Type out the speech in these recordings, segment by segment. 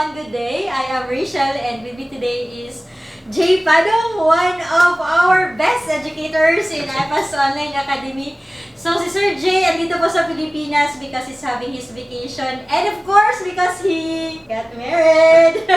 everyone, good day. I am Rachel and with me today is Jay Padong, one of our best educators in IPASS Online Academy. So si Sir Jay andito po sa Pilipinas because he's having his vacation and of course because he got married.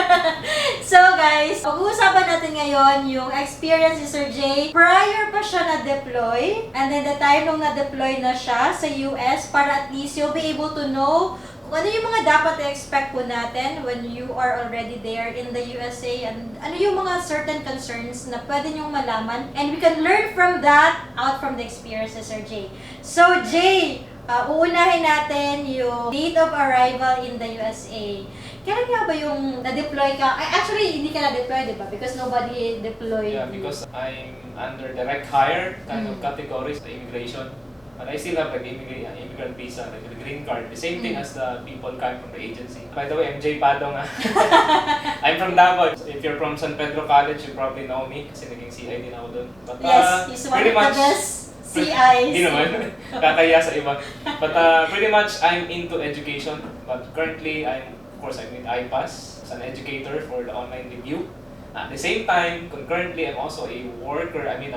So guys, pag-uusapan natin ngayon yung experience ni Sir Jay prior pa siya na-deploy and then the time nung na-deploy na siya sa US para at least you'll be able to know kung ano yung mga dapat i-expect po natin when you are already there in the USA and ano yung mga certain concerns na pwede nyong malaman and we can learn from that out from the experience ni Sir Jay. So Jay, uunahin natin yung date of arrival in the USA. Kailan nga ba yung na-deploy ka? Actually, hindi ka na-deploy, di ba? Because nobody deployed. Yeah, because I'm under direct hire kind of categories, the immigration. But I still have like immigrant visa, like the green card, the same thing as the people coming from the agency. By the way, I'm Jay Padong. I'm from Davao. If you're from San Pedro College, you probably know me kasi naging CI din ako doon. But yes, he's one of the best CIs. Hindi naman, kakaya sa iba. But pretty much I'm into education. But currently, I'm with IPASS as an educator for the online review. At the same time, concurrently, I'm also a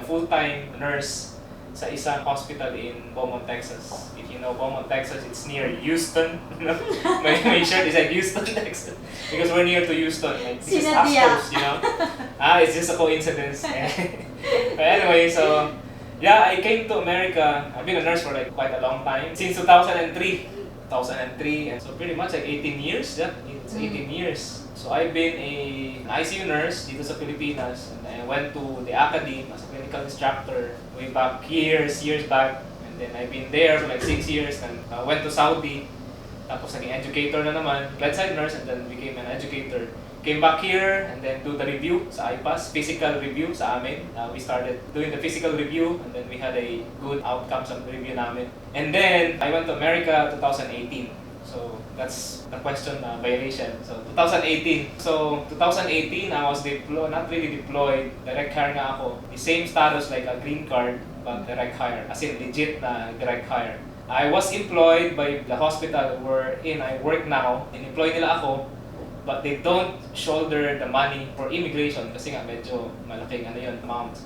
full-time nurse sa isang hospital in Beaumont, Texas. If you know Beaumont, Texas, it's near Houston. my shirt is like Houston, Texas. Because we're near to Houston. Like, this is Astros, you know? It's just a coincidence. But anyway, so, yeah, I came to America. I've been a nurse for like quite a long time. Since 2003. And so pretty much like 18 years, yeah? It's 18 years. So I've been an ICU nurse dito sa Pilipinas and I went to the academy as a clinical instructor way back years back and then I've been there for like 6 years and went to Saudi tapos naging educator na naman, bedside nurse and then became an educator. Came back here and then do the review sa IPASS, physical review sa amin. We started doing the physical review and then we had a good outcome sa review namin. And then I went to America 2018. So that's the question violation. So 2018. So 2018 I was not really deployed, direct hire nga ako. The same status like a green card but direct hire, as in legit na direct hire. I was employed by the hospital wherein I work now. In-employ nila ako but they don't shoulder the money for immigration kasi nga medyo malaking amount.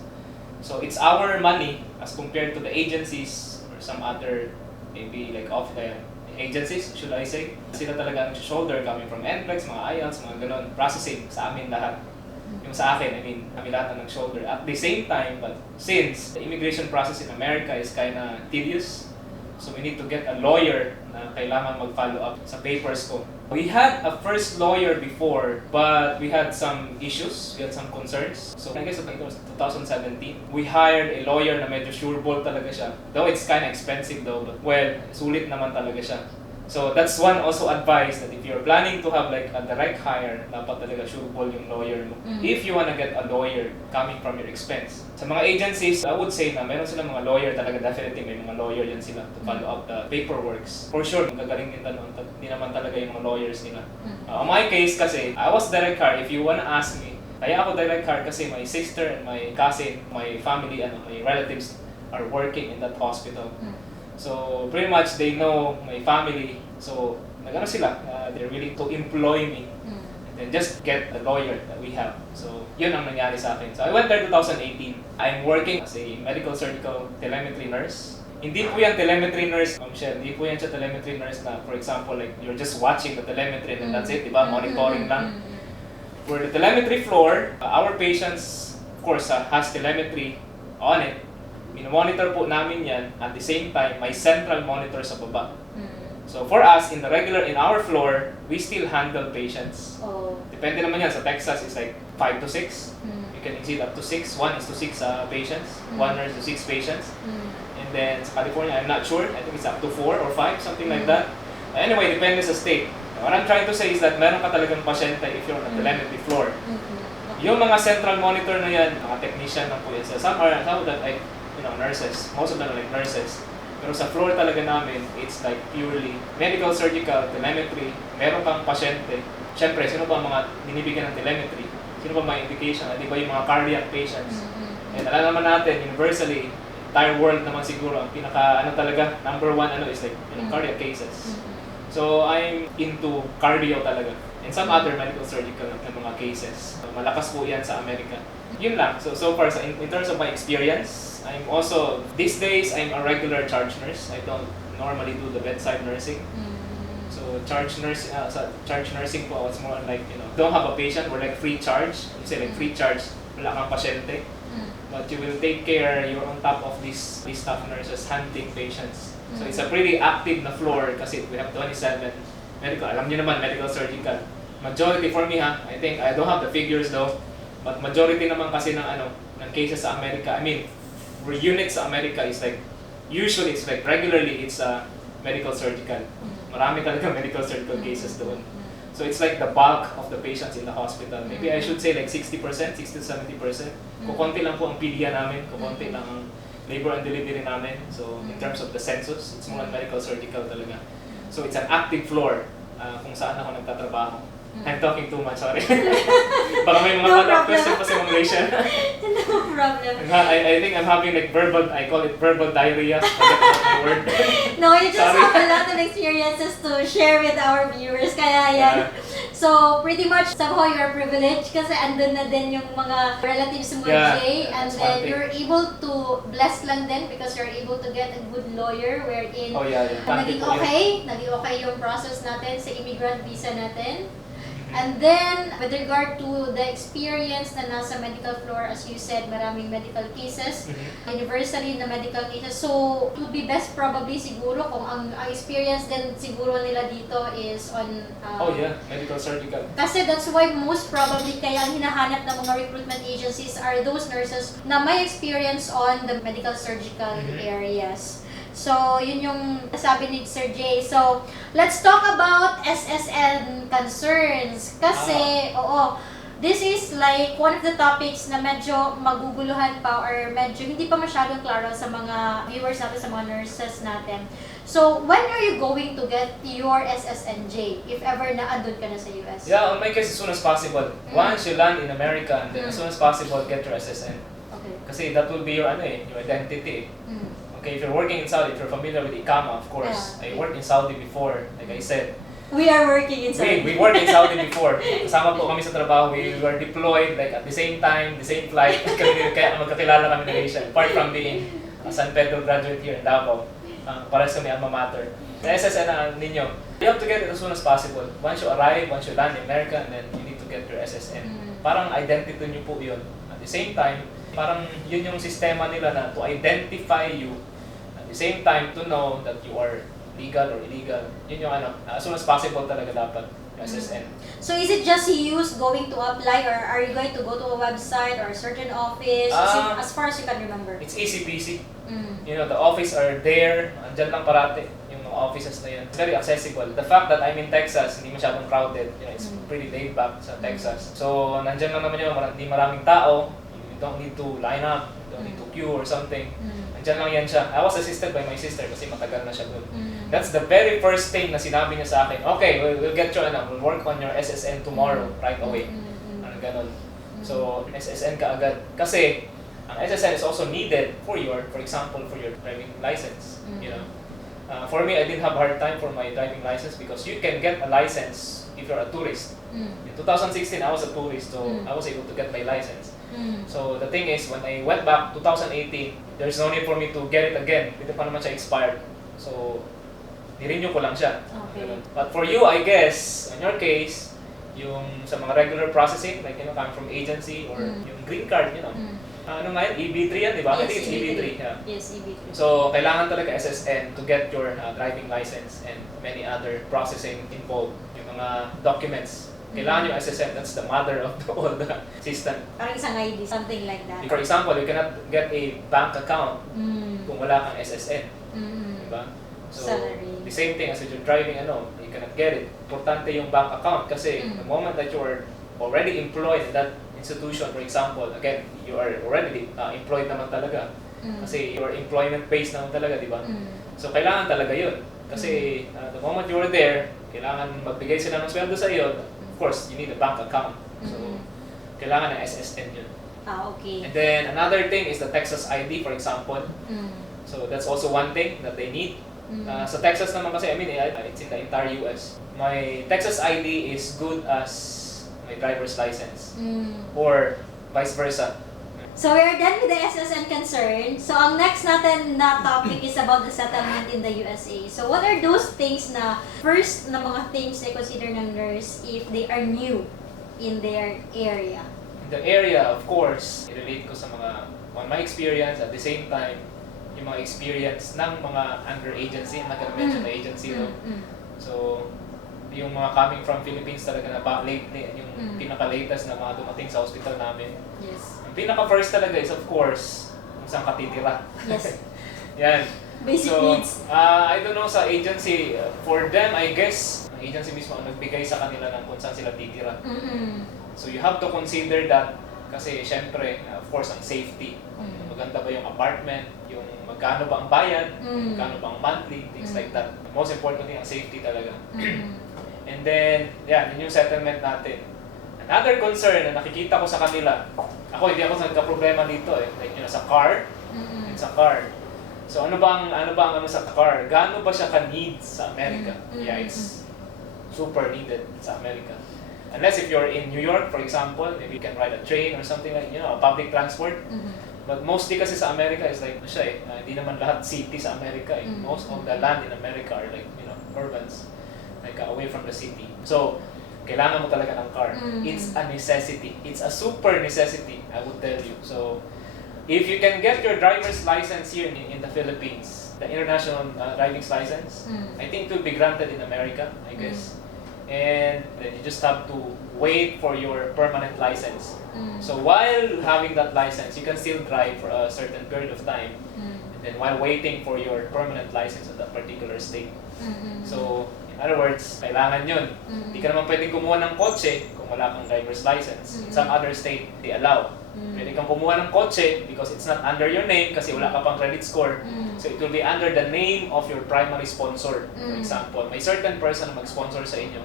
So it's our money as compared to the agencies or some other maybe like agencies, should I say. Sila talaga ang shoulder coming from NCLEX, mga IELTS, mga ganon, processing sa amin lahat. Yung sa akin, kami lahat ang shoulder. At the same time, but since the immigration process in America is kinda tedious, so we need to get a lawyer na kailangan mag-follow up sa papers ko. We had a first lawyer before, but we had some issues, we had some concerns. So I guess it was 2017. We hired a lawyer na medyo sureball talaga siya. Though it's kind of expensive though, but well, sulit naman talaga siya. So that's one also advice that if you're planning to have like a direct hire, dapat talaga sureball yung lawyer mo. If you wanna get a lawyer coming from your expense. Sa mga agencies, I would say na meron silang mga lawyer talaga, definitely may mga lawyer yan sila to follow up the paperworks. For sure, magagaling din hindi naman talaga yung mga lawyers nila. On my case kasi, I was direct hire. If you wanna ask me, kaya ako direct hire kasi my sister and my cousin, my family, my relatives are working in that hospital. So pretty much they know my family. So sila, they're willing to employ me and then just get a lawyer that we have. So yun ang nangyari sa akin. So I went there 2018. I'm working as a medical surgical telemetry nurse. Hindi po yan telemetry nurse, Michelle. Hindi po yan siya telemetry nurse na, for example, like you're just watching the telemetry and then that's it, diba? Monitoring lang. For the telemetry floor, our patients, of course, has telemetry on it. Monitor po namin yan. At the same time, may central monitor sa baba. So for us, in our floor, we still handle patients. Depende naman yan. Sa Texas, it's like 5 to 6. You can exceed up to 6. 1 is to 6 patients. 1 nurse to 6 patients. And then sa California, I'm not sure. I think it's up to 4 or 5, something like that. Anyway, depende sa state. What I'm trying to say is that meron ka talagang pasyente if you're on the telemetry floor. Yung mga central monitor na yan, mga technician lang po yan. Some of that like nurses. Most of them are like nurses. Pero sa floor talaga namin, it's like purely medical, surgical, telemetry. Meron kang pasyente. Siyempre, sino ba mga binibigyan ng telemetry? Sino ba mga indication? Di ba yung mga cardiac patients? And alam naman natin, universally, entire world naman siguro, ang pinaka, number one, is like, cardiac cases. So, I'm into cardio talaga. and some other medical surgical na mga cases. Malakas po yan sa Amerika. Yun lang. So far, in terms of my experience, I'm also, these days, I'm a regular charge nurse. I don't normally do the bedside nursing. So charge nursing po, it's more like, don't have a patient, we're like free charge. You say like free charge, wala kang pasyente. But you will take care, you're on top of these staff nurses handling patients. So it's a pretty active na floor kasi we have 27 medical, alam niyo naman, medical surgical. Majority for me I think, I don't have the figures though, but majority naman kasi ng cases sa Amerika, I mean, for units sa Amerika is like, usually it's like, regularly it's medical surgical. Marami talaga medical surgical cases doon. So it's like the bulk of the patients in the hospital. Maybe I should say like 60%, 60-70%. Kukunti lang po ang PDA namin, kukunti lang ang labor and delivery namin. So in terms of the census, it's more medical surgical talaga. So it's an active floor kung saan ako nagtatrabaho. I'm talking too much, sorry. Baka may mga follow-up question pa si Ma'am Rachel. No problem. I think I'm having like I call it verbal diarrhea. Forget my word. No, you just have a lot of experiences to share with our viewers. Kaya yan. So, pretty much, somehow you're privileged kasi andun na din yung mga relatives mo, Jay. And then you're able to, bless lang din because you're able to get a good lawyer wherein naging okay yung process natin sa immigrant visa natin. And then, with regard to the experience na nasa medical floor, as you said, maraming medical cases, universally na medical cases. So, it would be best probably siguro kung ang experience din siguro nila dito is on... medical surgical. Kasi that's why most probably kaya ang hinahanap ng mga recruitment agencies are those nurses na may experience on the medical surgical areas. So, yun yung sabi ni Sir Jay. So, let's talk about SSN concerns. Kasi, this is like one of the topics na medyo maguguluhan pa or medyo hindi pa masyadong klaro sa mga viewers natin, sa mga nurses natin. So, when are you going to get your SSNJ if ever na andun ka na sa US? Yeah, on my case, as soon as possible. Once you land in America, and then as soon as possible, get your SSN. Okay. Kasi that will be your your identity. Okay, if you're working in Saudi, if you're familiar with ICAMA, of course. I worked in Saudi before, like I said. We are working in Saudi. We worked in Saudi before. Kasama po kami sa trabaho. We were deployed like at the same time, the same flight. Kaya magkakilala kami ni Rachel. Apart from being a San Pedro graduate here in Davao. Pares kami alma mater. Sa SSN ninyo, you have to get it as soon as possible. Once you arrive, once you land in America, and then you need to get your SSN. Parang identity nyo po yun. At the same time, parang yun yung sistema nila na to identify you. At the same time, to know that you are legal or illegal. Yun yung as soon as possible talaga dapat SSN. So is it just use going to apply or are you going to go to a website or a certain office? As far as you can remember. It's easy peasy. You know, the office are there. Andyan lang parati yung mga offices na yun. It's very accessible. The fact that I'm in Texas, hindi masyadong crowded. You know, it's pretty laid back sa Texas. So, nandyan lang naman yun. Hindi maraming tao. You don't need to line up. You don't need to queue or something. Diyan lang yan siya. I was assisted by my sister kasi matagal na siya doon. That's the very first thing na sinabi niya sa akin. Okay, we'll get you we'll work on your SSN tomorrow, right away. Ganon. So, SSN ka agad. Kasi, ang SSN is also needed for example, for your driving license. You know, for me, I didn't have a hard time for my driving license because you can get a license if you're a tourist. In 2016, I was a tourist, so I was able to get my license. So the thing is, when I went back 2018, there's no need for me to get it again. Hindi pa naman siya expired. So, ni-renew ko lang siya. Okay. But for you, I guess, in your case, yung sa mga regular processing, like coming from agency or yung green card, ano nga yun? EB3 yan, di ba? I think it's EB3. Yeah. Yes, EB3. So, kailangan talaga SSN to get your driving license and many other processing involved. Yung mga documents. Kailangan yung SSN, that's the mother of all the system. Parang isang ID, something like that. For example, you cannot get a bank account kung wala kang SSN. Diba? So, salary. the same thing as if you're driving, you cannot get it. Importante yung bank account kasi the moment that you are already employed in that institution, for example, again, you are already employed naman talaga. Kasi your employment-based naman talaga, di ba? So, kailangan talaga yun. Kasi the moment you are there, kailangan magbigay sila ng sweldo sa iyo. Of course, you need a bank account. So, kailangan ng SSN yun. Okay. And then, another thing is the Texas ID, for example. So, that's also one thing that they need. Sa Texas naman kasi, I mean, it's in the entire US. My Texas ID is good as my driver's license. Or vice versa. So we are done with the SSN concern. So ang next natin na topic is about the settlement in the USA. So what are those things na first na mga things na consider ng nurse if they are new in their area? The area, of course, i-relate ko sa mga on my experience at the same time yung mga experience ng mga under agency, I'm not gonna mention the agency though. So yung mga coming from Philippines talaga na lately, yung pinaka-latest na mga dumating sa hospital namin. Yes. Ang pinaka-first talaga is of course kung saan ka titira. Yes. Yan. Basic So, needs. I don't know sa agency, for them, I guess, ang agency mismo ang nagbigay sa kanila ng kung saan sila titira. So, you have to consider that kasi, syempre, of course, ang safety. Maganda ba yung apartment, yung magkano ba ang bayad, magkano ba ang monthly, things like that. Most importantly, ang safety talaga. And then, yan, yun yung settlement natin. Another concern na nakikita ko sa kanila, hindi ako nagka-problema dito eh. Like, yun, sa car, it's a car. So ano bang sa car? Gaano ba siya ka-needs sa America? Yeah, it's super needed sa America. Unless if you're in New York, for example, maybe you can ride a train or something like, public transport. But mostly kasi sa America is like, hindi naman lahat city sa America eh. Most of the land in America are like, urbans, like away from the city. So, kailangan mo talaga ng car. It's a necessity. It's a super necessity, I would tell you. So, if you can get your driver's license here in the Philippines, the international driving license, I think it will be granted in America, I guess. And then you just have to wait for your permanent license. So while having that license, you can still drive for a certain period of time. And then while waiting for your permanent license in that particular state. So, in other words, kailangan yun. Hindi ka naman pwedeng kumuha ng kotse kung wala kang driver's license. In some other state, they allow. Pwede kang kumuha ng kotse because it's not under your name kasi wala ka pang credit score. So it will be under the name of your primary sponsor. For example, may certain person na mag-sponsor sa inyo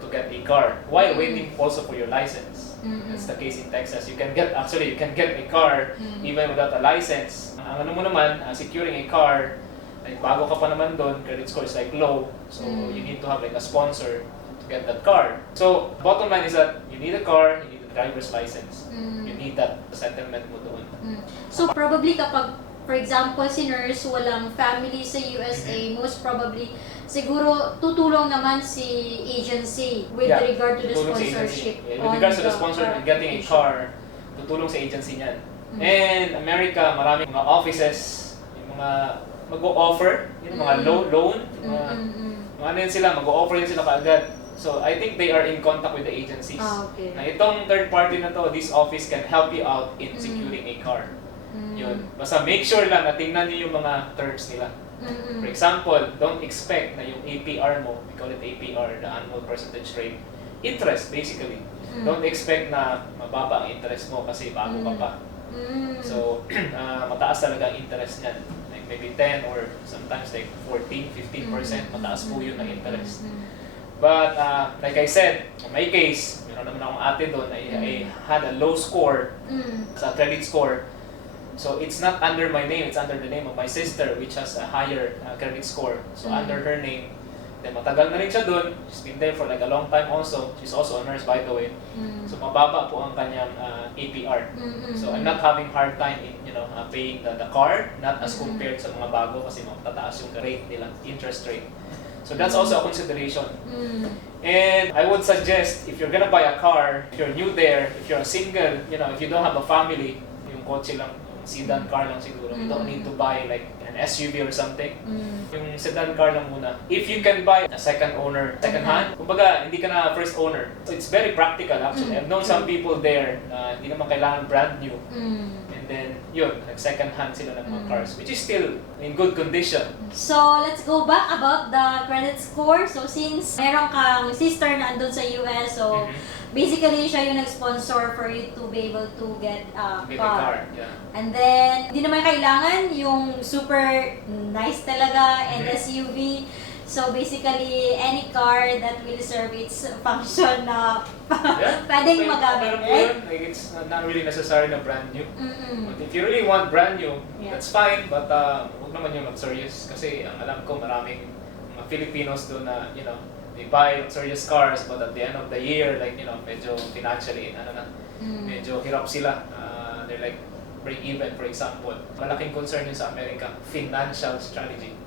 to get a car while waiting also for your license. That's the case in Texas. You can get a car even without a license. Ang ano mo naman, securing a car, like bago ka pa naman doon, credit score is like low. So you need to have like a sponsor to get that car. So bottom line is that you need a car, you need a driver's license. You need that settlement mo doon. So probably kapag, for example, si nurse walang family sa USA, most probably siguro tutulong naman si agency with regard to the sponsorship. With regards to the sponsor and getting a car, tutulong sa agency niyan. And America, maraming mga offices, yung mga mag-o-offer, yung mga loan, mga ano yun sila, mag-o-offer yun sila kaagad. So I think they are in contact with the agencies. Okay. Na itong third party na to, this office can help you out in securing a car. Yun. Basta make sure lang na tingnan niyo yung mga terms nila. For example, don't expect na yung APR mo, we call it APR, the annual percentage rate, interest basically. Don't expect na mababa ang interest mo kasi bago ka pa. So, mataas talaga ang interest niyan. Like maybe 10 or sometimes like 14, 15%, mataas po yun ang interest. But like I said, in my case, meron naman akong ate doon, I had a low score sa credit score. So it's not under my name, it's under the name of my sister which has a higher credit score. So under her name, then matagal na rin siya doon. She's been there for like a long time also. She's also a nurse by the way. So mababa po ang kanyang APR. So I'm not having hard time in paying the card, not as compared sa mga bago kasi matataas yung rate nila, interest rate. So that's also a consideration. And I would suggest, if you're gonna buy a car, if you're new there, if you're a single, if you don't have a family, yung kotse lang, yung sedan car lang siguro. You don't need to buy like an SUV or something. Yung sedan car lang muna. If you can buy a second hand, kumbaga hindi ka na first owner. So it's very practical actually. I've known some people there na hindi naman kailangan brand new. Then, yun, second hand sila ng mga cars, which is still in good condition. So, let's go back about the credit score. So, since meron kang sister na andun sa US, so basically siya yung nag-sponsor for you to be able to get a car. Yeah. And then, hindi naman kailangan yung super nice talaga and SUV. So basically, any car that will serve its function na Yeah, pwedeng okay, magamit, okay po right? yun. Like, it's not really necessary na brand new. Mm-mm. But if you really want brand new, Yeah. that's fine. But huwag naman yung luxurious. Kasi ang alam ko maraming mga Filipinos doon na, they buy luxurious cars but at the end of the year, like, medyo financially, medyo hirap sila. They're like break even, for example. Malaking concern yun sa Amerika, financial strategy.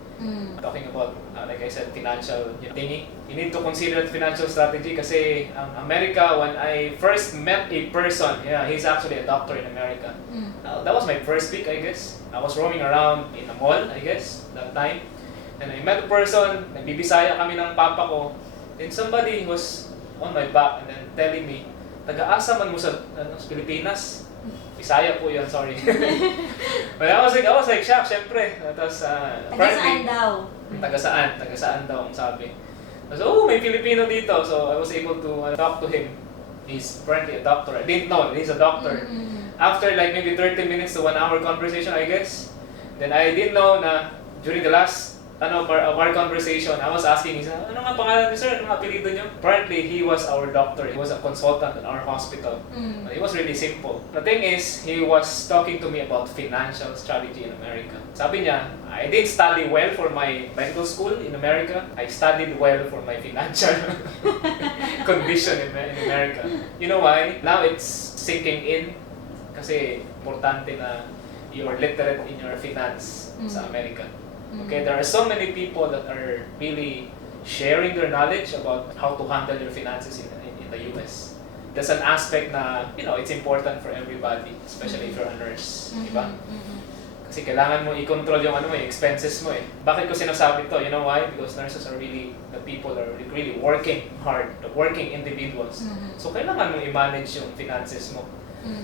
Talking about, like I said, financial thingy. You need to consider financial strategy kasi America, when I first met a person, he's actually a doctor in America. That was my first week, I guess. I was roaming around in a mall, I guess, that time. And I met a person, nagbibisaya kami ng papa ko. Then somebody was on my back and then telling me, taga-asa man mo sa Pilipinas? Bisaya po yun, sorry. But I was like shocked, syempre. Tapos, Taga-saan daw? Taga-saan daw ang sabi. So, may Filipino dito. So, I was able to talk to him. He's apparently a doctor. I didn't know he's a doctor. After like maybe 30 minutes to 1 hour conversation, I guess. Then I didn't know na during the last of our conversation, I was asking, ano nga pangalan niyo, sir? Ano nga apelido niyo? Apparently, he was our doctor. He was a consultant in our hospital. It was really simple. The thing is, he was talking to me about financial strategy in America. Sabi niya, I didn't study well for my medical school in America. I studied well for my financial condition in America. You know why? Now it's sinking in kasi importante na you're literate in your finance sa America. Okay, there are so many people that are really sharing their knowledge about how to handle your finances in the US. That's an aspect na, it's important for everybody, especially if you're a nurse, di ba? Kasi kailangan mo i-control yung expenses mo eh. Bakit ko sinasabi to? You know why? Because nurses are really, the people are really working hard, the working individuals. So kailangan mo i-manage yung finances mo.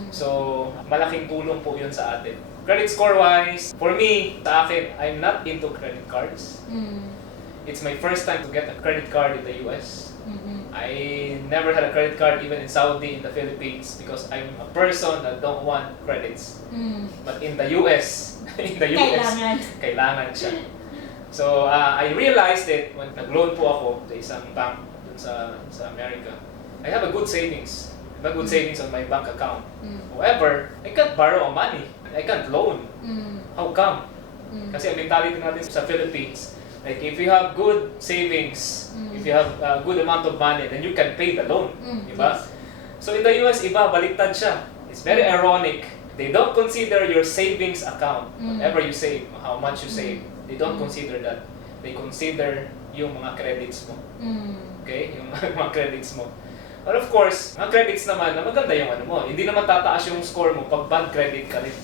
So, malaking tulong po yun sa atin. Credit score-wise, for me, sa akin, I'm not into credit cards. It's my first time to get a credit card in the US. I never had a credit card even in Saudi, in the Philippines, because I'm a person that don't want credits. But in the US, kailangan siya. So, I realized it when nag-loan po ako sa isang bank dun sa America. I have a good savings. Good savings on my bank account. However, I can't borrow money. I can't loan. How come? Kasi ang mentality natin sa Philippines, like if you have good savings, if you have a good amount of money, then you can pay the loan. Diba? Yes. So in the US, iba, baliktad siya. It's very ironic. They don't consider your savings account, whatever you save, how much you save. They don't consider that. They consider yung mga credits mo. Okay? Yung mga credits mo. But of course, mga credits naman na maganda yung mo. Hindi naman tataas yung score mo pag bad credit ka rin.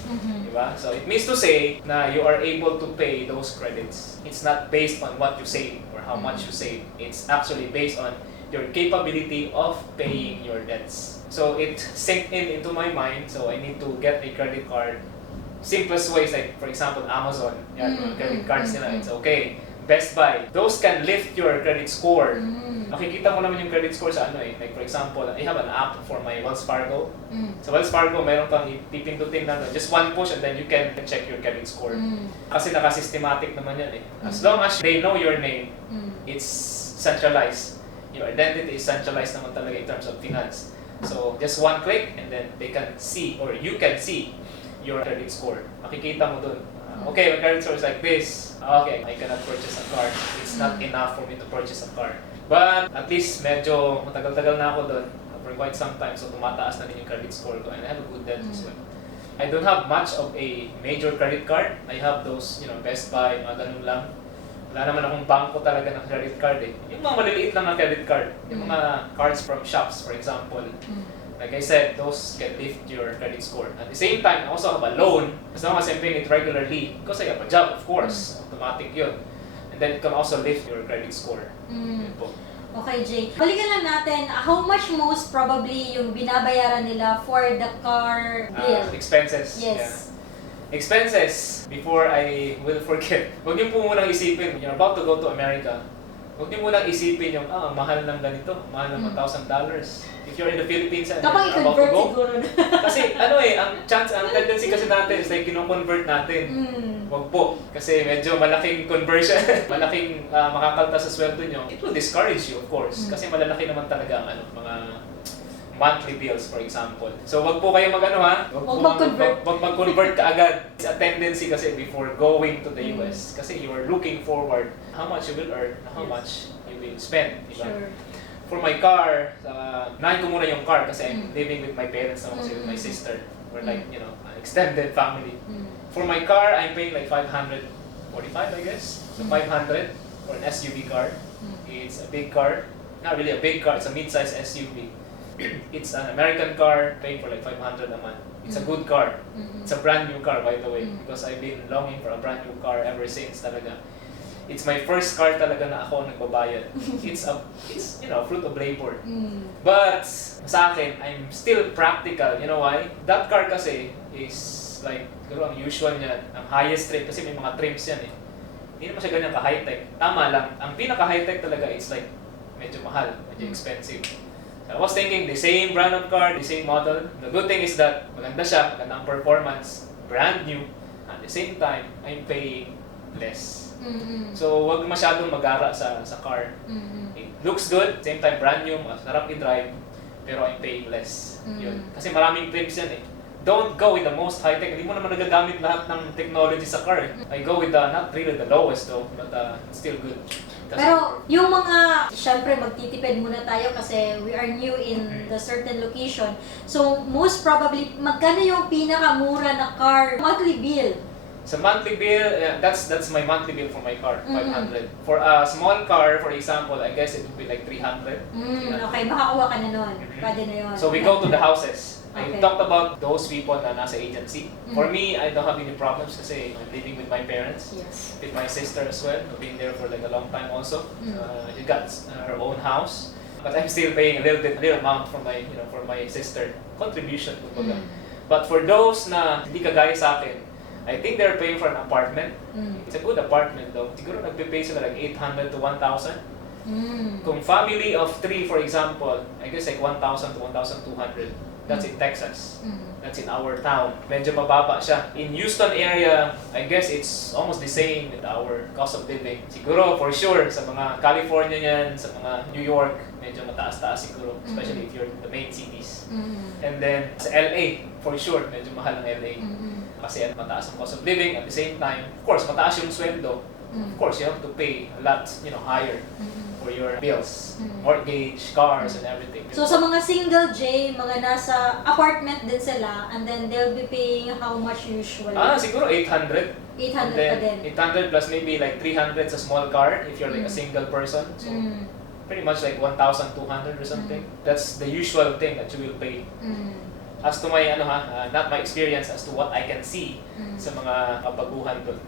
Diba? So it means to say na you are able to pay those credits. It's not based on what you save or how much you save. It's actually based on your capability of paying your debts. So it sank into my mind, so I need to get a credit card. Simplest ways, like for example, Amazon. Yan, credit cards nila. It's okay. Best Buy. Those can lift your credit score. Makikita mo naman yung credit score sa Like for example, I have an app for my Wells Fargo. Sa Wells Fargo, meron kang ipipindutin na just one push and then you can check your credit score. Kasi naka-systematic naman yan eh. As long as they know your name, it's centralized. Your identity is centralized naman talaga in terms of finance. So just one click and then they can see or you can see your credit score. Makikita mo dun. Okay, my credit score is like this. Okay, I cannot purchase a car. It's not enough for me to purchase a car. But at least medyo matagal-tagal na ako doon for quite some time. So tumataas na din yung credit score ko and I have a good debt as well. I don't have much of a major credit card. I have those, Best Buy, mga ganun lang. Wala naman akong bangko talaga ng credit card eh. Yung mga maliliit lang na credit card. Yung mga cards from shops, for example. Like I said, those can lift your credit score. At the same time, I also have a loan. As long as I'm paying it regularly, because I have a job, of course. Automatic yun. And then it can also lift your credit score. Yun po. Okay, Jay. Balikan lang natin, how much most probably yung binabayaran nila for the car bill? Expenses. Yes. Yeah. Expenses, before I will forget, huwag niyo po munang isipin, you're about to go to America, Huwag niyo munang isipin yung, mahal ng ganito, mahal ng $1,000. If you're in the Philippines and Kapag you're about to i-convert go, siguro na. kasi ang tendency kasi natin is like kino-convert natin. Huwag po. Kasi medyo malaking conversion, malaking makakalta sa sweldo nyo. It will discourage you, of course. Kasi malalaki naman talaga ang mga monthly bills, for example. So, wag po kayo Wag mag-convert ka agad. It's a tendency kasi before going to the US. Kasi you are looking forward how much you will earn, how much you will spend. Diba? Sure. For my car, nahin ko muna yung car kasi I'm living with my parents naman kasi with my sister. We're like, extended family. For my car, I'm paying like $545, I guess. So 500 for an SUV car. It's a big car. Not really a big car, it's a mid-size SUV. It's an American car, paying for like $500 a month. It's a good car. It's a brand new car, by the way, because I've been longing for a brand new car ever since talaga. It's my first car talaga na ako nagbabayad. It's fruit of labor. But sa akin, I'm still practical. You know why? That car kasi is like, ang usual niya, ang highest trim, kasi may mga trims yan eh. Hindi naman siya ganyan ka-high-tech. Tama lang, ang pinaka-high-tech talaga is like, medyo mahal, medyo expensive. I was thinking the same brand of car, the same model. The good thing is that maganda siya, maganda ang performance, brand new. At the same time, I'm paying less. So, wag masyadong mag-ara sa car. It looks good, same time brand new, masarap i-drive, pero I'm paying less. Yun. Kasi maraming trims yan eh. Don't go with the most high-tech. Hindi mo naman nagagamit lahat ng technology sa car. I go with not really the lowest though, but still good. Pero yung mga, syempre magtitipid muna tayo kasi we are new in the certain location. So most probably, magkano yung pinakamura na car monthly bill? Sa monthly bill, that's my monthly bill for my car, 500. For a small car, for example, I guess it would be like 300. Okay, makakuha ka na nun. Pwede na yun. So we go to the houses. Okay. I talked about those people na nasa agency. For me, I don't have any problems kasi I'm living with my parents, with my sister as well. I've been there for like a long time also. She got her own house, but I'm still paying a little amount for my sister contribution. But for those na hindi kagaya sa akin, I think they're paying for an apartment. It's a good apartment though. Siguro nagpe-pay sila like 800 to 1,000. Kung family of 3, for example, I guess like 1,000 to 1,200. That's in Texas. That's in our town. Medyo mababa siya. In Houston area, I guess it's almost the same with our cost of living. Siguro, for sure, sa mga California yan, sa mga New York, medyo mataas-taas siguro. Especially if you're in the main cities. And then, sa LA, for sure, medyo mahal ang LA. Kasi mataas ang cost of living. At the same time, of course, mataas yung sweldo. Of course, you have to pay a lot, higher for your bills, mortgage, cars, and everything. So sa mga single J, mga nasa apartment din sila, and then they'll be paying how much usually? Siguro 800. 800 pa din. 800 plus maybe like 300 sa small car if you're like a single person. So pretty much like 1,200 or something. That's the usual thing that you will pay. As to my not my experience, as to what I can see sa mga kabaguhan doon.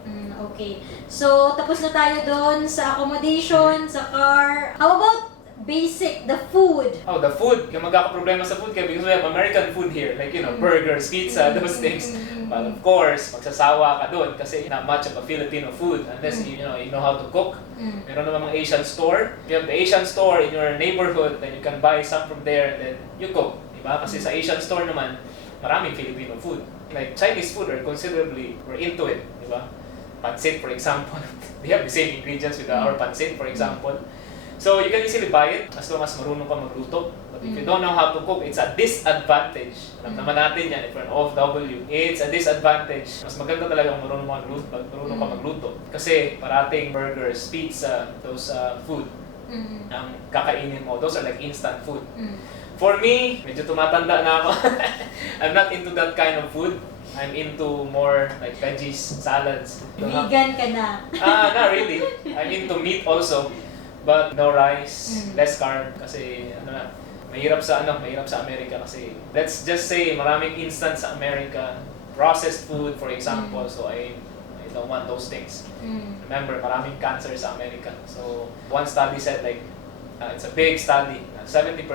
Okay. So, tapos na tayo doon sa accommodation, sa car. How about basic, the food? Oh, the food. Kaya magkakaproblema sa food because we have American food here. Like, burgers, pizza, those things. But of course, magsasawa ka doon kasi not much of a Filipino food unless you know how to cook. Meron naman mga Asian store. If you have the Asian store in your neighborhood, then you can buy some from there and then you cook. Diba? Kasi sa Asian store naman, maraming Filipino food. Like Chinese food we're into it. Diba? Pancit, for example. They have the same ingredients with our pancit, for example. So you can easily buy it as long as marunong ka magluto. But if you don't know how to cook, it's a disadvantage. Alam naman natin yan, if you're an OFW, it's a disadvantage. Mas maganda talaga kung marunong ka magluto. Kasi parating burgers, pizza, those food, ang kakainin mo, those are like instant food. For me, medyo tumatanda na ako. I'm not into that kind of food. I'm into more like veggies, salads. Vegan ka na. Not really. I'm into meat also. But no rice, less carb kasi mahirap sa Amerika kasi let's just say maraming instant sa Amerika, processed food for example. So I don't want those things. Remember, maraming cancer sa Amerika. So one study said like it's a big study. 70%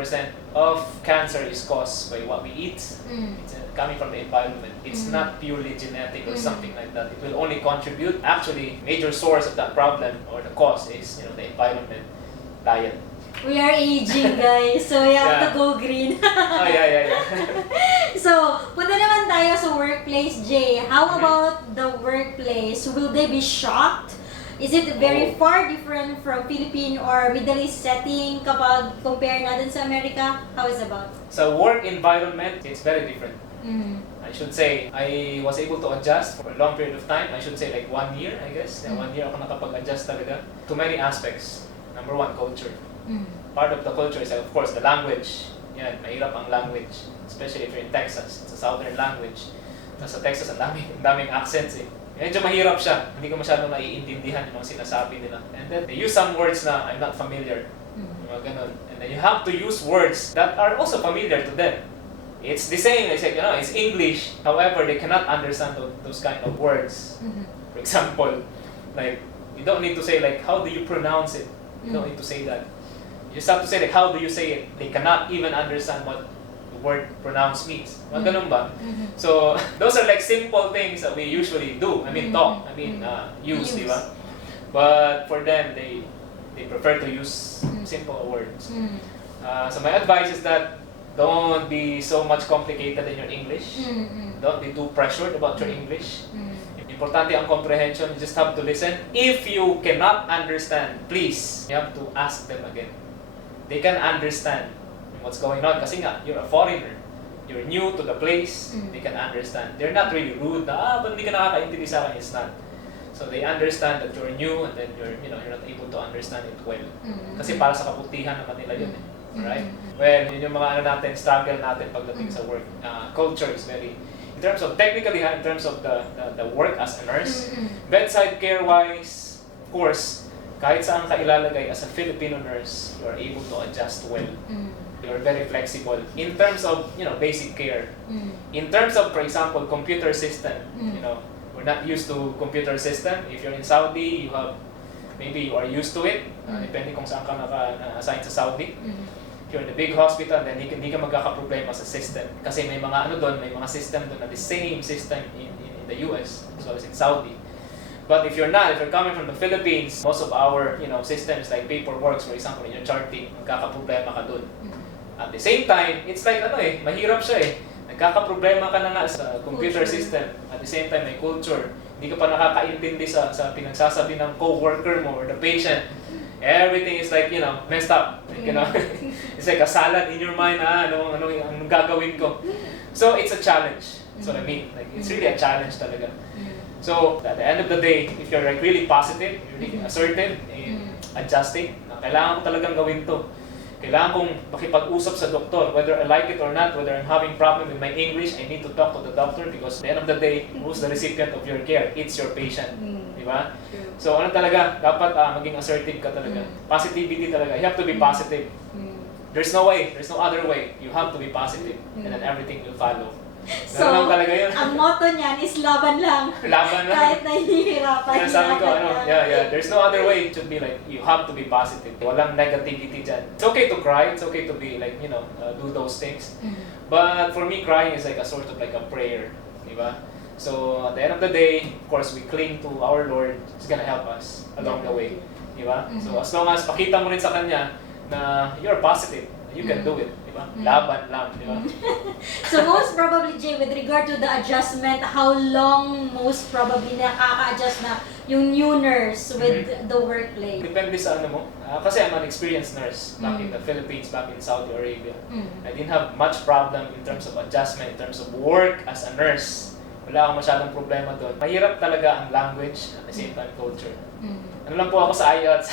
of cancer is caused by what we eat. It's coming from the environment. It's not purely genetic or something like that. It will only contribute. Actually, major source of that problem or the cause is the environment. diet. We are aging, guys. So, we have to go green. Oh, yeah. So, punta naman tayo sa workplace, Jay. How about the workplace? Will they be shocked? Is it very far different from Philippine or Middle East setting kapag compare natin sa America? How is it about? So, work environment, it's very different. Mm-hmm. I should say, I was able to adjust for a long period of time. I should say like 1 year, I guess. 1 year ako nakapag-adjust talaga to many aspects. Number one, culture. Part of the culture is, of course, the language. Yan, mahirap ang language. Especially if you're in Texas. It's a southern language. Sa Texas, ang daming accents eh. Medyo mahirap siya. Hindi ko masyadong naiintindihan yung mga sinasabi nila. And then, they use some words na I'm not familiar. Yung mga ganun. And then you have to use words that are also familiar to them. It's the same, it's like, it's English. However, they cannot understand those kind of words. For example, like, you don't need to say like, how do you pronounce it? You don't need to say that. You just have to say like, how do you say it? They cannot even understand what the word pronounce means. Mga ganun ba? So, those are like simple things that we usually do. I mean, talk. I mean, use, di ba? But for them, they prefer to use simple words. So my advice is that don't be so much complicated in your English. Don't be too pressured about your English. Importante ang comprehension. You just have to listen. If you cannot understand, please, you have to ask them again. They can understand what's going on kasi nga, you're a foreigner. You're new to the place. They can understand. They're not really rude na, ba't hindi ka nakakaintindi sa akin? It's not. So they understand that you're new and then you're not able to understand it well. Kasi para sa kabutihan naman nila yun eh. Alright? Well, yun yung mga struggle natin pagdating sa work. Culture is very, in terms of technically, in terms of the work as a nurse, bedside care-wise, of course, kahit saan ka ilalagay as a Filipino nurse, you are able to adjust well. You're very flexible. In terms of, basic care. In terms of, for example, computer system, we're not used to computer system. If you're in Saudi, maybe you are used to it. Depende kung saan ka naka-assign sa Saudi. If you're in a big hospital, then hindi ka magkakaproblema sa system. Kasi may mga may mga system doon na the same system in the US as well as in Saudi. But if you're coming from the Philippines, most of our systems like paperwork, for example, in your charting, magkakaproblema ka doon. At the same time, it's like mahirap siya eh. Nagkakaproblema ka na nga sa computer system. At the same time, may culture. Hindi ka pa nakakaintindi sa pinagsasabi ng co-worker mo or the patient. Everything is like, messed up. Like, it's like a salad in your mind. Anong gagawin ko? So, it's a challenge. That's what I mean. Like, it's really a challenge talaga. So, at the end of the day, if you're like really positive, you're really assertive in adjusting, kailangan ko talagang gawin to. Kailangan kong makipag-usap sa doktor, whether I like it or not, whether I'm having problem with my English, I need to talk to the doctor because at the end of the day, who's the recipient of your care? It's your patient. Di ba? So, talaga, dapat maging assertive ka talaga. Positivity talaga. You have to be positive. There's no other way. You have to be positive and then everything will follow. So, ang motto niyan is laban lang. Laban lang. Kahit nahihirapan. Sabi ko, there's no other way. It should be like, you have to be positive. Walang negativity dyan. It's okay to cry. It's okay to be like, do those things. But for me, crying is like a sort of like a prayer. Diba? So, at the end of the day, of course, we cling to our Lord. He's gonna help us along the way. Diba? So, as long as pakita mo rin sa Kanya na you're positive, you can do it. Diba? Laban lang, diba? So most probably, Jay, with regard to the adjustment, how long most probably nakaka-adjust na yung new nurse with the workplace? Depende sa mo. Kasi I'm an experienced nurse back in the Philippines, back in Saudi Arabia. I didn't have much problem in terms of adjustment, in terms of work as a nurse. Wala akong masyadong problema doon. Mahirap talaga ang language at the same time culture. Ano lang po ako sa IELTS.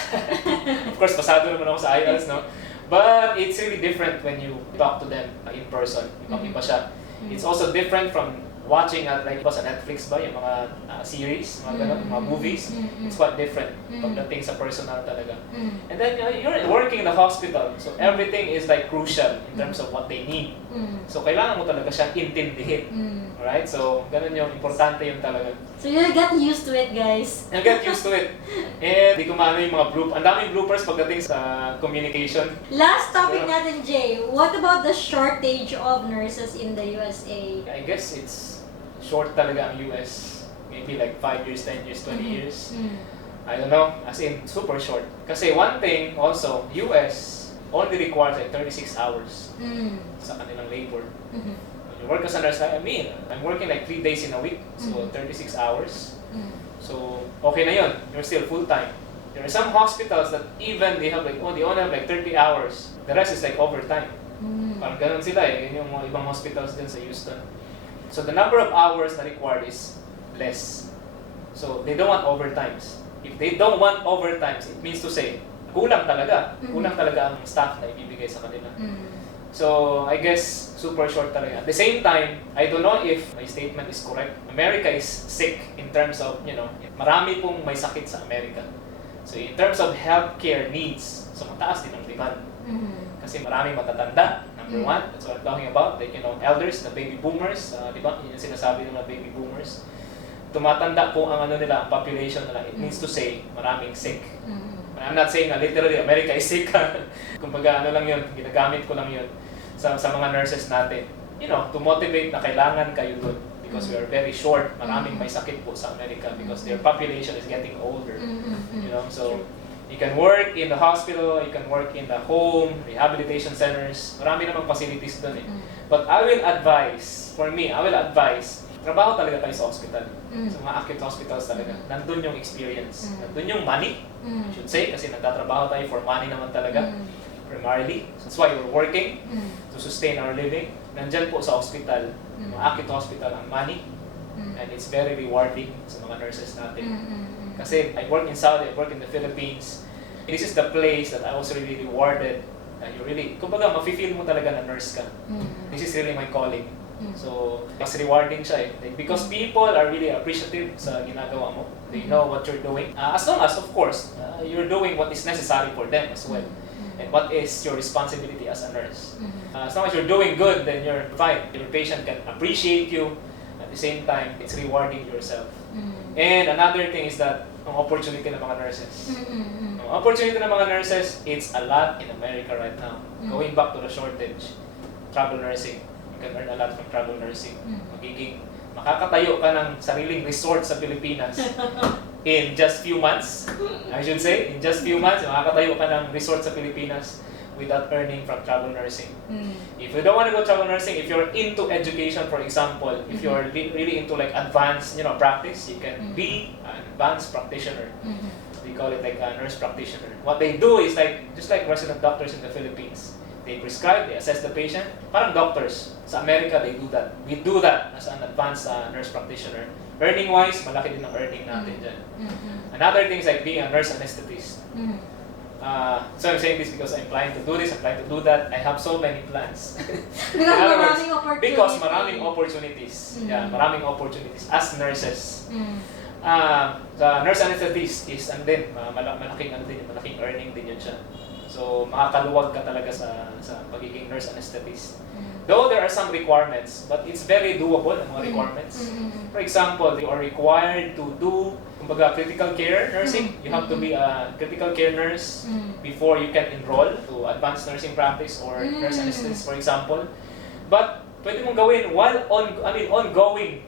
Of course, pasado naman ako sa IELTS, no? But it's really different when you talk to them in person. Ibang-iba siya. It's also different from watching like sa Netflix ba, yung mga series, mga ganun, mga movies. It's quite different pagdating sa personal talaga. And then you're working in the hospital, so everything is like crucial in terms of what they need. So kailangan mo talaga siyang intindihin. Alright? So ganun yung importante yung talaga. So you'll get used to it, guys. You'll get used to it. And di ko maano yung mga ang daming bloopers pagdating sa communication. Last topic natin, Jay. What about the shortage of nurses in the USA? I guess it's short talaga ang US. Maybe like 5 years, 10 years, 20 years. I don't know, as in super short. Kasi one thing also, US only requires like 36 hours sa kanilang labor. When you work as a nurse, I mean, I'm working like 3 days in a week, so 36 hours. So, okay na yun. You're still full-time. There are some hospitals that even they have like, they only have like 30 hours. The rest is like overtime. Parang ganun sila eh. Yun yung mga ibang hospitals din sa Houston. So, the number of hours na required is less. So, they don't want overtimes. If they don't want overtimes, it means to say, kulang talaga. Kulang talaga ang staff na ibibigay sa kanila. So, I guess, super short talaga. At the same time, I don't know if my statement is correct. America is sick in terms of, marami pong may sakit sa America. So, in terms of healthcare needs, so mataas din ang demand. Kasi maraming matatanda, number one. That's what I'm talking about. Like, elders, the baby boomers, di ba? Yun yung sinasabi ng mga baby boomers. Tumatanda po ang ang population nila. It means to say, maraming sick. I'm not saying na literally America is sick. Kumbaga lang yun, ginagamit ko lang yun sa mga nurses natin. To motivate na kailangan kayo doon because we are very short. Maraming may sakit po sa America because their population is getting older. So you can work in the hospital, you can work in the home, rehabilitation centers. Marami namang facilities doon eh. But I will advise, trabaho talaga tayo sa hospital. Sa mga acute hospitals talaga. Nandun yung experience. Nandun yung money, I should say, kasi nagtatrabaho tayo for money naman talaga, primarily. That's why we're working to sustain our living. Nandyan po sa hospital, mga acute hospital, ang money. And it's very rewarding sa mga nurses natin. Kasi I work in Saudi, I work in the Philippines. This is the place that I was really rewarded. And you really, kumbaga, mafe-feel mo talaga na nurse ka. This is really my calling. So, mas rewarding siya eh. Because people are really appreciative sa ginagawa mo. They know what you're doing. As long as, of course, you're doing what is necessary for them as well. And what is your responsibility as a nurse. As long as you're doing good, then you're fine. Your patient can appreciate you. At the same time, it's rewarding yourself. And another thing is that, ang opportunity ng mga nurses. Opportunity ng mga nurses, it's a lot in America right now. Going back to the shortage, travel nursing. You can earn a lot from travel nursing. Makakatayo ka ng sariling resort sa Pilipinas in just few months. I should say, in just few months, makakatayo ka ng resort sa Pilipinas without earning from travel nursing. If you don't want to go travel nursing, if you're into education, for example, if you're really into like advanced, practice, you can be an advanced practitioner. We call it like a nurse practitioner. What they do is like, just like resident doctors in the Philippines. They prescribe, they assess the patient. Parang doctors. Sa America, they do that. We do that as an advanced nurse practitioner. Earning-wise, malaki din ang earning natin dyan. Another thing is like being a nurse anesthetist. So I'm saying this because I'm planning to do this, I'm planning to do that. I have so many plans. Because maraming opportunities. Yeah, maraming opportunities as nurses. The nurse anesthetist is, and then, malaking earning din yun siya. So, makakaluwag ka talaga sa pagiging nurse anesthetist. Though there are some requirements, but it's very doable ang mga requirements. For example, you are required to do, kumbaga, critical care nursing. You have to be a critical care nurse before you can enroll to advanced nursing practice or nurse anesthetist, for example. But pwede mong gawin while ongoing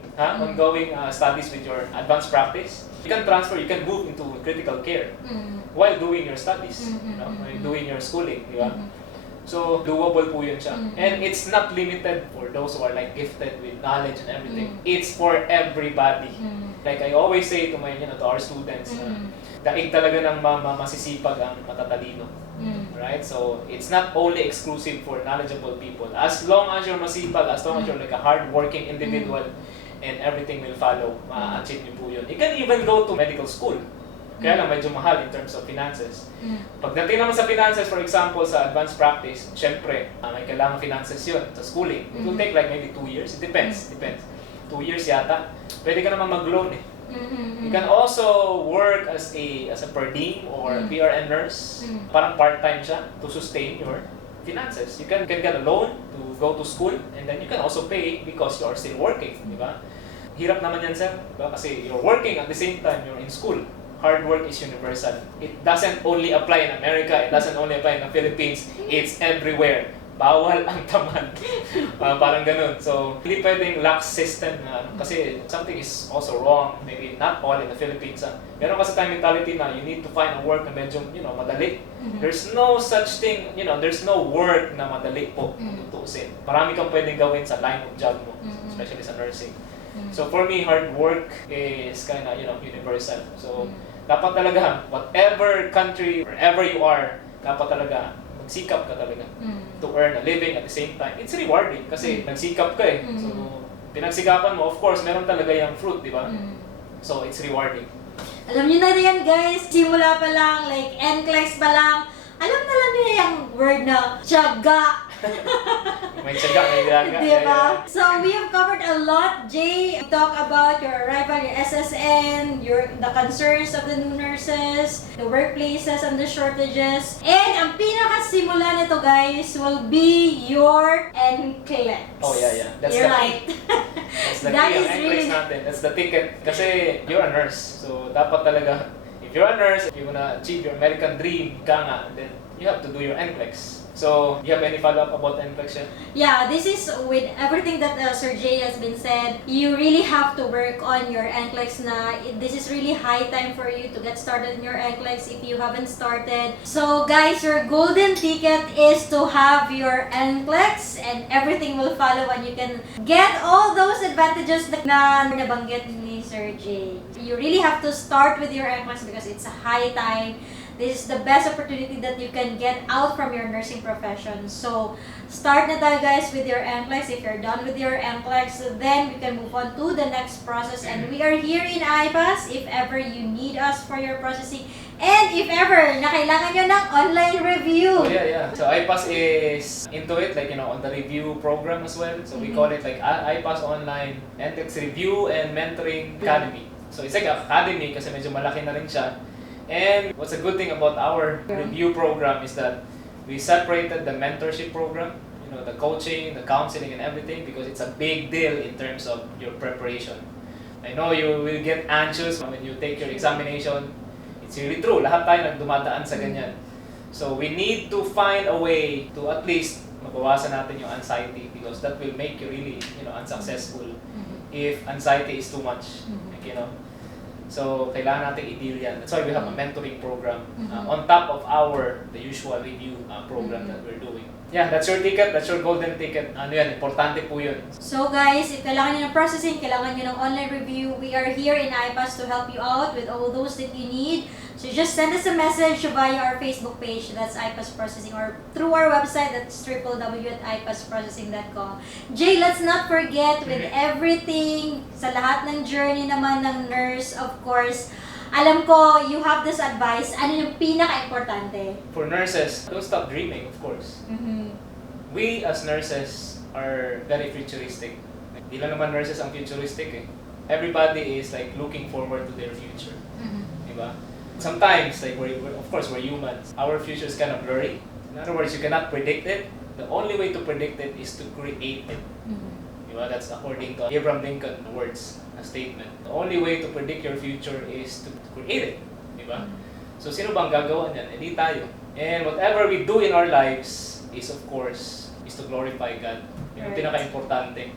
studies with your advanced practice. You can transfer, you can move into critical care while doing your studies, while doing your schooling, di ba? So, doable po yun siya. And it's not limited for those who are like gifted with knowledge and everything. It's for everybody. Like I always say to to our students, daig talaga ng masisipag ang matatalino. Right? So, it's not only exclusive for knowledgeable people. As long as you're masipag, as long as you're like a hard-working individual, and everything will follow, ma-achieve niyo po yun. You can even go to medical school. Kaya lang medyo mahal in terms of finances. Pagdating naman sa finances, for example, sa advanced practice, syempre, may kailangan finances yun sa schooling. It will take like maybe 2 years. It depends. 2 years yata. Pwede ka naman mag-loan eh. You can also work as a per diem or a PRN nurse. Parang part-time siya to sustain your finances. You can get a loan to go to school and then you can also pay because you are still working, di ba? Hirap naman yan, sir. Diba? Kasi you're working at the same time you're in school. Hard work is universal. It doesn't only apply in America. It doesn't only apply in the Philippines. It's everywhere. bawal ang tamad. Parang ganun. So, hindi pwedeng lax system na, kasi something is also wrong. Maybe not all in the Philippines. Meron kasi time mentality na you need to find a work na medyo, madali. There's no such thing, there's no work na madali po, tutusin. Marami kang pwedeng gawin sa line of job mo, especially sa nursing. So, for me, hard work is kind of, universal. So, dapat talaga, whatever country, wherever you are, dapat talaga, magsikap ka talaga to earn a living at the same time. It's rewarding kasi nagsikap ka eh. So, pinagsikapan mo, of course, meron talaga yung fruit, di ba? So, it's rewarding. Alam niyo na yan, guys. Simula pa lang, like NCLEX pa lang. Alam niyo yung word na tiyaga. May tiyaga, may tiyaga. Diba? So, we have covered a lot, Jay. We talk about your arrival, your SSN, the concerns of the new nurses, the workplaces and the shortages. And ang pinakasimula nito, guys, will be your NCLEX. Oh, yeah. That's You're the right. That's the That key. is Ang really... NCLEX natin. That's the ticket. Kasi you're a nurse. So, dapat talaga, if you're a nurse, if you wanna achieve your American dream, then you have to do your NCLEX. So, you have any follow-up about NCLEX yet? Yeah, this is with everything that Sir Jay has been said. You really have to work on your NCLEX na. This is really high time for you to get started in your NCLEX if you haven't started. So guys, your golden ticket is to have your NCLEX and everything will follow and you can get all those advantages na nabanggit ni Sir Jay. You really have to start with your NCLEX because it's a high time. This is the best opportunity that you can get out from your nursing profession. So, start na tayo guys with your NCLEX. If you're done with your NCLEX, then we can move on to the next process. And we are here in IPASS if ever you need us for your processing. And if ever na kailangan nyo ng online review. Oh, yeah. So, IPASS is into it, like, on the review program as well. So, we call it like IPASS Online NCLEX Review and Mentoring Academy. So, it's like an academy kasi medyo malaki na rin siya. And what's a good thing about our review program is that we separated the mentorship program, the coaching, the counseling, and everything because it's a big deal in terms of your preparation. I know you will get anxious when you take your examination. It's really true. Lahat tayo nagdumadaan sa ganyan. So we need to find a way to at least mabawasan natin yung anxiety because that will make you really, unsuccessful if anxiety is too much. Like, So, kailangan natin i-deal yan. That's why we have a mentoring program on top of the usual review program that we're doing. Yeah, that's your ticket. That's your golden ticket. Importante po yun. So guys, if kailangan nyo ng processing, kailangan nyo ng online review, we are here in IPASS to help you out with all those that you need. So just send us a message via our Facebook page, that's IPASS Processing, or through our website, that's www.ipassprocessing.com. Jay, let's not forget with everything, sa lahat ng journey naman ng nurse, of course, alam ko, you have this advice. Ano yung pinaka-importante? For nurses, don't stop dreaming, of course. We as nurses are very futuristic. Di lang naman nurses ang futuristic eh. Everybody is like looking forward to their future. Diba? Sometimes, like of course, we're humans. Our future is kind of blurry. In other words, you cannot predict it. The only way to predict it is to create it. Diba? That's according to Abraham Lincoln words, a statement. The only way to predict your future is to create it. Diba? So, sino bang gagawa niyan? Hindi tayo. And whatever we do in our lives is, of course, is to glorify God. Yung pinaka-importante.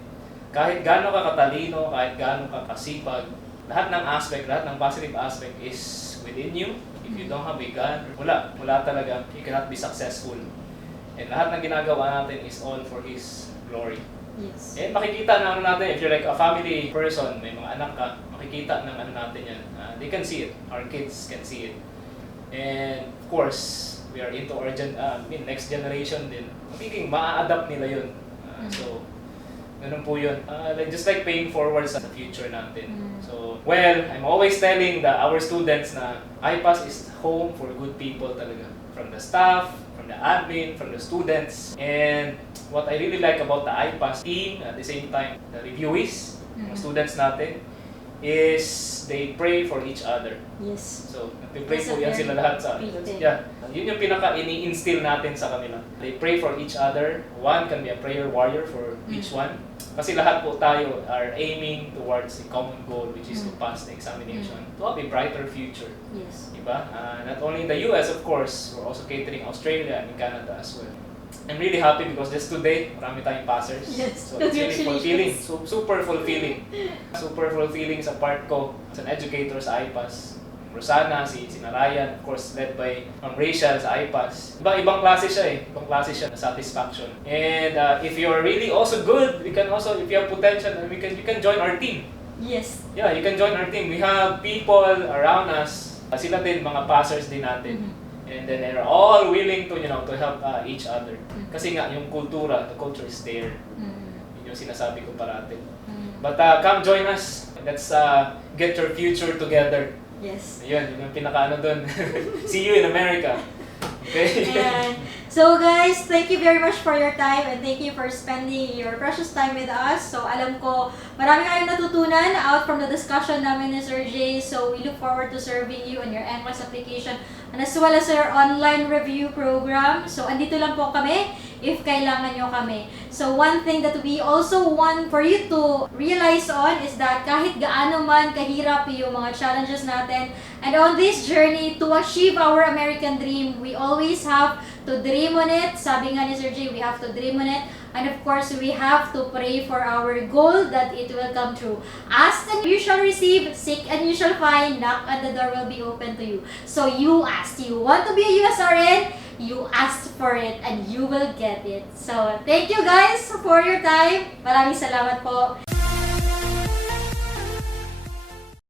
Kahit gaano ka katalino, kahit gaano ka kasipag, lahat ng aspect, lahat ng positive aspect is within you. If you don't have a God, wala talaga. You cannot be successful. And lahat ng ginagawa natin is all for His glory. Yes. And makikita na natin, if you're like a family person, may mga anak ka, makikita ng natin yan. They can see it. Our kids can see it. And of course, we are into our next generation din. Magiging ma-adapt nila yun. So, ganun po yun. Just like paying forward sa future natin. So, well, I'm always telling our students na IPASS is home for good people talaga. From the staff, from the admin, from the students. And what I really like about the IPASS team, at the same time, the reviewees, mga students natin, is they pray for each other. Yes. So, nagpipray po yan sila lahat sa yun yung pinaka-ini-instill natin sa kanila. They pray for each other. One can be a prayer warrior for each one. Kasi lahat po tayo are aiming towards a common goal, which is to pass the examination to have a brighter future. Yes. Diba? Not only in the US, of course, we're also catering Australia and Canada as well. I'm really happy because just today, marami tayong passers. Yes, So it's really fulfilling. congratulations. So, super fulfilling. Super fulfilling sa part ko as an educator sa IPASS. Rosana, si Narayan, of course, led by Rachel sa IPASS. Ibang klase siya eh. Ibang klase siya na satisfaction. And if you're really also good, you can also, if you have potential, you can join our team. Yes. Yeah, you can join our team. We have people around us. Sila din, mga passers din natin. And then they're all willing to, to help each other. Kasi nga, yung kultura, the culture is there. Yun yung sinasabi ko parati. But come join us. Let's get your future together. Yes. Ayun, yun yung pinaka-ano dun. See you in America. Okay? And so guys, thank you very much for your time and thank you for spending your precious time with us. So alam ko, marami kayong natutunan out from the discussion namin ni Sir Jay. So we look forward to serving you on your NCLEX application and as well as our online review program. So andito lang po kami if kailangan nyo kami. So one thing that we also want for you to realize on is that kahit gaano man kahirap yung mga challenges natin, and on this journey to achieve our American dream, we always have to dream on it. Sabi nga ni Sir Jay, we have to dream on it. And of course, we have to pray for our goal that it will come true. Ask and you shall receive, seek and you shall find, knock and the door will be open to you. So you asked, you want to be a USRN, you asked for it and you will get it. So thank you guys for your time. Maraming salamat po.